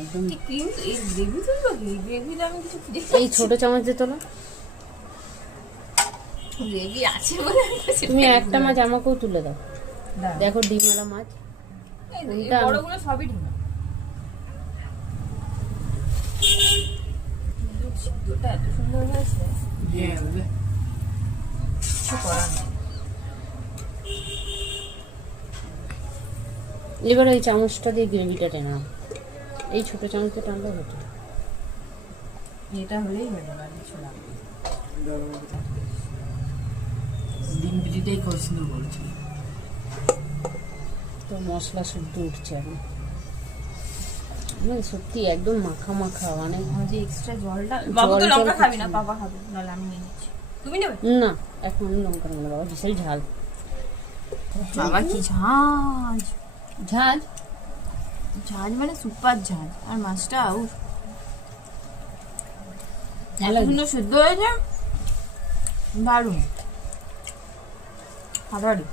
একদম কিন্তু এই গ্রেভি তুলবো কি গ্রেভিতে আমি কিছু খুঁজে এই ছোট চামচ দিয়ে তোলো। গ্রেভি আছে বলে তুমি একটা মাছ আমাকেও তুলে দাও। দেখো ডিমওয়ালা মাছ বড়গুলো সবই ডিম। সিদ্ধটা এত সুন্দর হয়েছে কিছু করার নেই। এবার ওই চামচটা দিয়ে গ্রেভিটা টেনে নাও। এই ছোট চামচটা টানলে হতো। এটা হলেই হয়ে যাবে আর কিছু লাগবে। ডিম পিটিটাই খুব সুন্দর বলছি। তো মশলা শুদ্ধ উঠছে এখন। সত্যি একদম মাখা মাখা, মানে আমার যে এক্সট্রা জলটা বাবু তো জল লঙ্কা খাবি না, কিছু বাবা খাবে, নাহলে আমি নিয়ে নিচ্ছি। তুমি নেবে? না এখন আমি লঙ্কা নেবো না বাবা, বিশাল ঝাল। বাবা কি ঝাঁজ ঝাঁজ ঝাঁজ মানে সুপার ঝাঁজ। আর মাছটা উফ এত ভালো। সুন্দর সিদ্ধ হয়েছে, দারুণ। হাতাড়ি